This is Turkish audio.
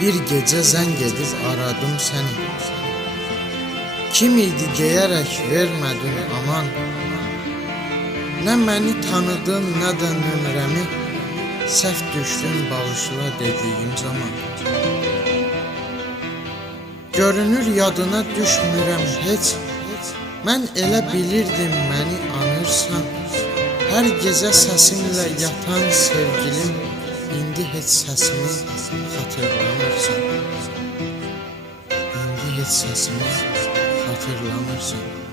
Bir gece zəng edib aradım səni Kim idi deyərək vermədin aman Nə məni tanıdın, nə də nömrəmi Səhv düşdün bağışla dediyim zaman. Görünür yadına düşmürəm heç Mən elə bilirdim məni anırsan. Hər gecə səsimlə yatan sevgilim İndi heç səsimi xatırlamırsan İndi heç səsimi xatırlamırsan